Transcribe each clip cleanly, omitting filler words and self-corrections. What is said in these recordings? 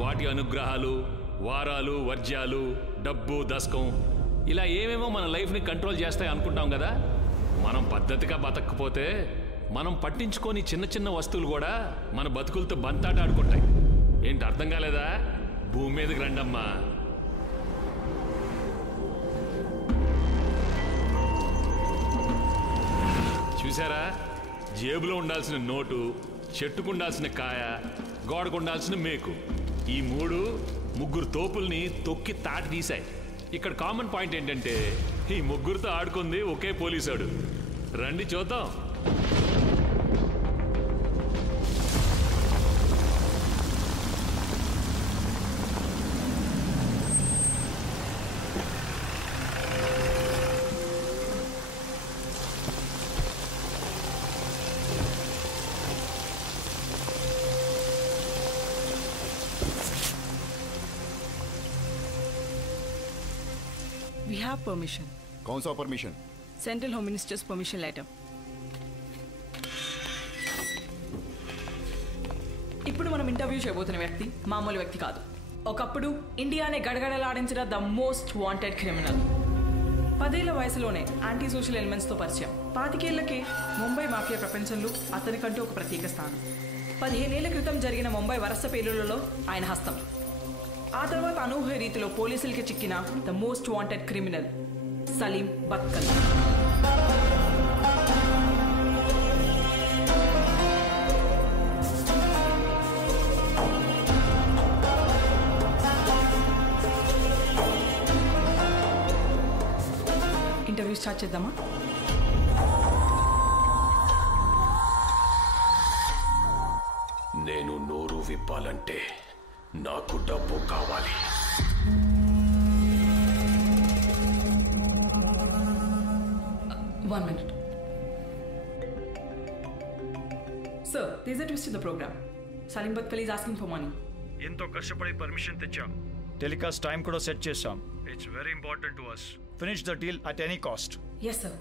వాటి అనుగ్రహాలు, వారాలు, వర్జ్యాలు, డబ్బు, దశకం ఇలా ఏమేమో మన లైఫ్ని కంట్రోల్ చేస్తాయి అనుకుంటాం కదా. మనం పద్ధతిగా బతకపోతే మనం పట్టించుకొని చిన్న చిన్న వస్తువులు కూడా మన బతుకులతో బంతాట ఆడుకుంటాయి. ఏంటి అర్థం కాలేదా? భూమి మీదకి రండమ్మా. చూసారా, జేబులో ఉండాల్సిన నోటు, చెట్టుకుండాల్సిన కాయ, గోడకుండాల్సిన మేకు, ఈ ముగ్గురు తోపుల్ని తొక్కి తాటి తీశాయి. ఇక్కడ కామన్ పాయింట్ ఏంటంటే ఈ ముగ్గురితో ఆడుకుంది ఒకే పోలీసాడు. రండి చూద్దాం. We have permission. कौन सा permission? Central Home Minister's permission letter. ఇప్పుడు మనం ఇంటర్వ్యూ చేయబోతున్న వ్యక్తి మామూలు వ్యక్తి కాదు. ఒకప్పుడు ఇండియానే గడగడలాడించిన ద మోస్ట్ వాంటెడ్ క్రిమినల్. 10 ఏళ్ల వయసులోనే యాంటీ సోషల్ ఎలిమెంట్స్తో పరిచయం. 25 ఏళ్లకే ముంబై మాఫియా ప్రపంచంలో అతనికంటూ ఒక ప్రత్యేక స్థానం. 15 ఏళ్ల క్రితం జరిగిన ముంబై వరస పేలుళ్లలో ఆయన హస్తం. ఆ తర్వాత అనూహ్య రీతిలో పోలీసులకి చిక్కిన the most wanted criminal Salim Bhatkal. Interview start చేద్దామా? నేను నోరు విప్పాలంటే నాకు డబ్బు కావాలి. One minute. Sir, there's a twist in the program. Salim Batkal is asking for money. ఎంతో కష్టపడి పర్మిషన్ తెచ్చాం. టెలికాస్ట్ టైం కూడా సెట్ చేశాం. It's very important to us. Finish the deal at any cost. Yes, sir.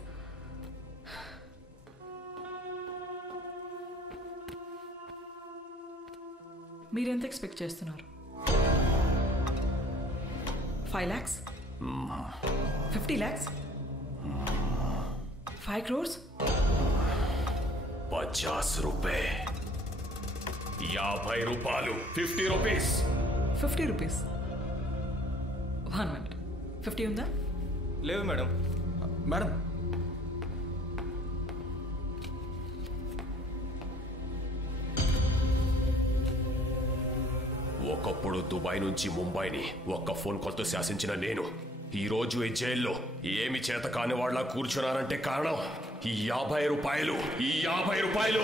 మీరెంత expect చేస్తున్నారు? 5 lakhs? 50 lakhs? 5 crores? 50 రూపాయ. 50 రూపాయలు. 50 rupees. 50 rupees. 1 minute. 50 ఉందా? లేదు మేడం. మేడం ఒకప్పుడు దుబాయ్ నుంచి ముంబైని ఒక్క ఫోన్ కాల్తో శాసించిన నేను ఈ రోజు ఈ జైల్లో ఏమి చేత కాని వాళ్ళ కూర్చున్నారంటే కారణం ఈ 50 రూపాయలు. ఈ 50 రూపాయలు.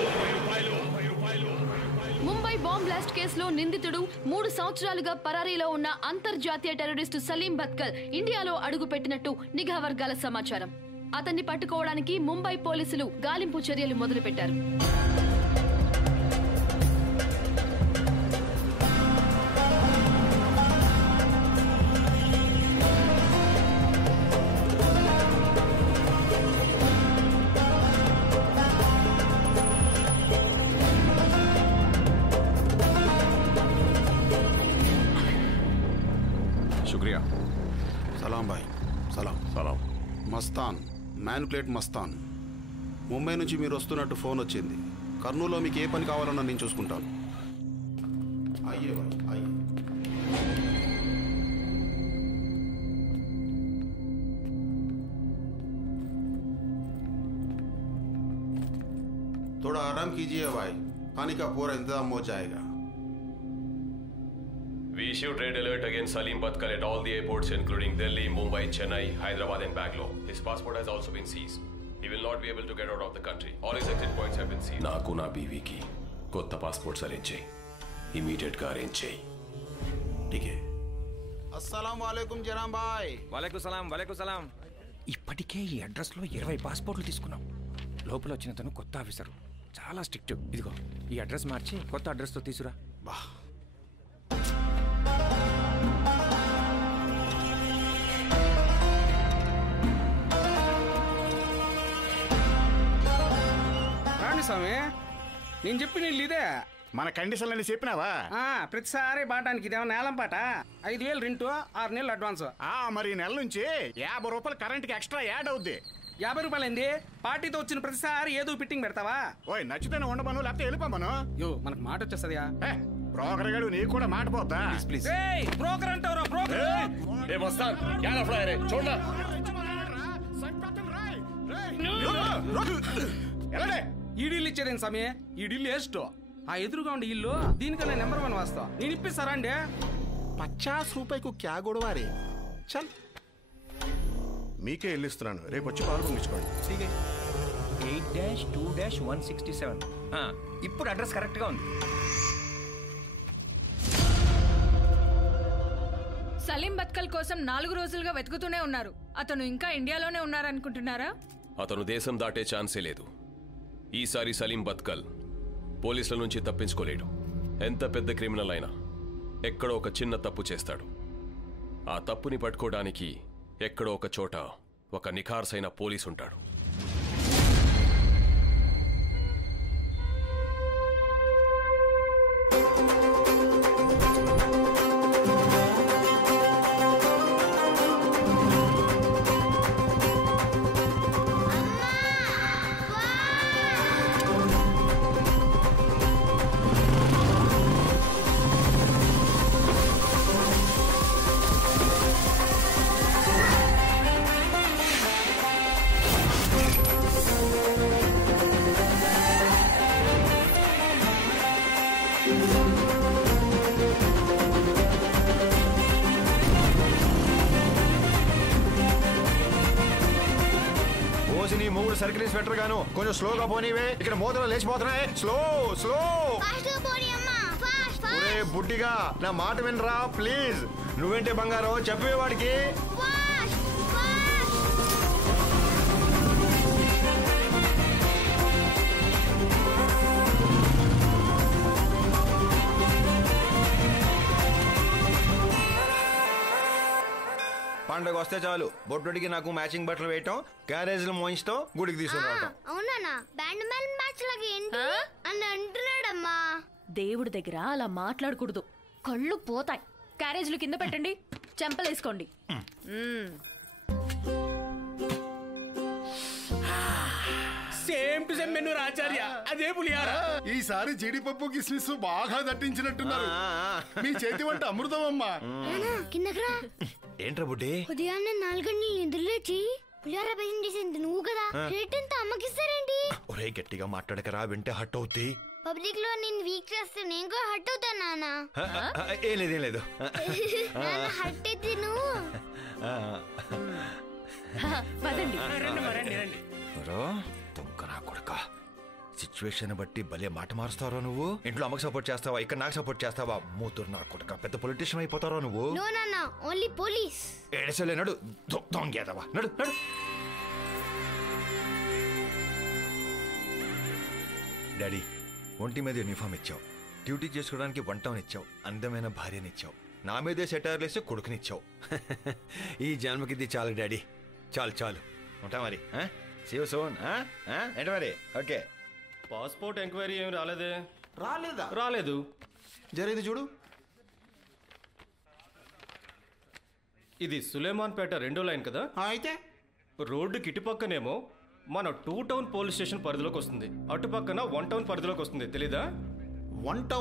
ముంబై బాంబ్ బ్లాస్ట్ కేసులో నిందితుడు 3 సంవత్సరాలుగా పరారీలో ఉన్న అంతర్జాతీయ టెర్రరిస్టు సలీం బత్కల్ ఇండియాలో అడుగుపెట్టినట్టు నిఘా వర్గాల సమాచారం. అతన్ని పట్టుకోవడానికి ముంబై పోలీసులు గాలింపు చర్యలు మొదలుపెట్టారు. शुक्रिया. सलाम भाई. सलाम. సలాం. మస్తాన్, మ్యాన్యుపులేట్ మస్తాన్. ముంబై నుంచి మీరు వస్తున్నట్టు ఫోన్ వచ్చింది. కర్నూలులో మీకు ఏ పని కావాలన్నా నేను చూసుకుంటాను. అయ్యే భాయ్, అయ్యే. थोड़ा आराम कीजिए भाई. पानी का पूरा इंतजाम हो जाएगा. We issued red alert against Salim Batkal at all the airports including Delhi, Mumbai, Chennai, Hyderabad and Bangalore. His passport has also been seized. He will not be able to get out of the country. All his exit points have been seized. నాకు నా బీవీకి కొత్త passports arrange చేయి. Immediate గా arrange చేయి. ठीक है. अस्सलाम वालेकुम जनाब भाई. వాలేకుం సలాం. ఇప్పటికే ఈ అడ్రస్లో 20 పాస్పోర్ట్లు తీసుకున్నాం. లోపల వచ్చిన తను కొత్త ఆఫీసరు, చాలా స్ట్రిక్ట్. ఇదిగో ఈ అడ్రస్ మార్చి కొత్త అడ్రస్తో తీసురా. బా. రాణి స్వామి, నేను చెప్పిన ఇల్లు ఇదే. మన కండిషన్లని చెప్పినావా? ప్రతిసారి బాటానికి ఇదేమో నేలం పాట. 5,000 రెంట్, 6 నెలలు అడ్వాన్స్. మరి ఈ నెల నుంచి 50 రూపాయలు కరెంట్కి ఎక్స్ట్రా యాడ్ అవుద్ది. 50 రూపాయలు ఏంది? పార్టీతో వచ్చిన ప్రతిసారి ఏదో ఫిట్టింగ్ పెడతావా? ఓయ్ నచ్చితేనే ఉండమను, లేకపోతే వెళ్ళిపోమను. మనకు మాట వచ్చేస్తుందియా? బ్రోకర్ గారు నీకు కూడా మాట పోతా. ప్లీజ్ బ్రోకర్ అంటావురా బ్రోకర్. చూడ ఈడిల్లు ఇచ్చేదేంటి సమయ? ఈడిల్లు వేస్ట్. ఆ ఎదురుగా ఉండే ఇల్లు దీనికన్నా నెంబర్ 1 వస్తా. నేను ఇప్పిస్తారా అండి? 50 రూపాయకు క్యా గొడవారే. చల్ మీకే వెళ్ళిస్తున్నాను, రేపు వచ్చి పాలు పంపించుకోండి. 8-2-167. ఇప్పుడు అడ్రస్ కరెక్ట్గా ఉంది. సలీం బత్కల్ కోసం 4 రోజులుగా వెతుకుతూనే ఉన్నారు. అతను ఇంకా ఇండియాలోనే ఉన్నారనుకుంటున్నారా? అతను దేశం దాటే ఛాన్సే లేదు. ఈసారి సలీం బత్కల్ పోలీసుల నుంచి తప్పించుకోలేడు. ఎంత పెద్ద క్రిమినల్ అయినా ఎక్కడో ఒక చిన్న తప్పు చేస్తాడు. ఆ తప్పుని పట్టుకోవడానికి ఎక్కడో ఒక చోట ఒక నిఖార్సైన పోలీసు ఉంటాడు. సర్కిల్ ఇన్స్పెక్టర్ గాను కొంచెం స్లోగా పోనీవే, ఇక్కడ మోతలు లేచిపోతున్నాయి. Slow slow. ఒరే బుడ్డిగా నా మాట వినరా ప్లీజ్. నువ్వేంటే బంగారం చెప్పే వాడికి. పండుగ వస్తే చాలు బొట్టుడికి నాకు మ్యాచింగ్ బట్టలు వేయటం, క్యారేజీలు మోయించడం, గుడికి తీసుకురావటం. అవునా? బ్యాండ్ మ్యాచ్ లాగా ఏంటి అని అంటున్నాడమ్మా. దేవుడి దగ్గర అలా మాట్లాడకూడదు, కళ్ళు పోతాయి. క్యారేజ్లు కింద పెట్టండి, చెంపలేసుకోండి. సేమ్ టు సేమ్ మెనూ ఆచార్య. అదే పులిహార. ఈసారి జీడిపప్పు కిస్మిస్ బాగా దట్టించినట్టున్నారు. మీ చేతి వంట అమృతం అమ్మా. కిందకరా. ఏంట్రా బుడ్డి? ఉదయాన్నే 4 గంటలు నిద్రలేచి పులిహార ప్రెజెంట్ చేసింది నువ్వు కదా. రేట్ ఎంత అమ్మకిస్తారేంటి? ఒరే గట్టిగా మాట్లాడకరా, వింటే హట్ అవుతాయి. పబ్లిక్ లో నేను వీక్ చేస్తే నేను కూడా హట్ అవుతాను నాన్న. ఏం లేదు హట్ అయితే నువ్వు తొంకరా కొడక. సిచ్యువేషన్ బట్టి భలే మాట మారుస్తారో నువ్వు. ఇంట్లో అమ్మకి సపోర్ట్ చేస్తావా, ఇక్కడ నాకు సపోర్ట్ చేస్తావా? మూతురు నా కొడక, పెద్ద పొలిటీషియన్ అయిపోతారో నువ్వు. నో నాన్న, ఓన్లీ పోలీస్. ఏడసలే నడు, దొంగేదవా నడు నడు. డాడీ ఒంటి మీద యూనిఫామ్ ఇచ్చావు, డ్యూటీ చేసుకోవడానికి వంటనిచ్చావు, అందమైన భార్యనిచ్చావు, నా మీదే సెటైర్లు వేసి కొడుకునిచ్చావు. ఈ జన్మకి ఇది చాలు డాడీ, చాలు చాలు. ఉంటా మరి. See you soon. ఏంటి మరి? ఓకే. పాస్పోర్ట్ ఎంక్వైరీ ఏమి రాలేదే? రాలేదా? రాలేదు. జరిగింది చూడు. ఇది సులేమాన్పేట 2వ లైన్ కదా? అయితే రోడ్డుకి ఇటుపక్కనేమో మన 2 టౌన్ పోలీస్ స్టేషన్ పరిధిలోకి వస్తుంది, అటుపక్కన 1 టౌన్ పరిధిలోకి వస్తుంది. తెలీదా? 1 టౌన్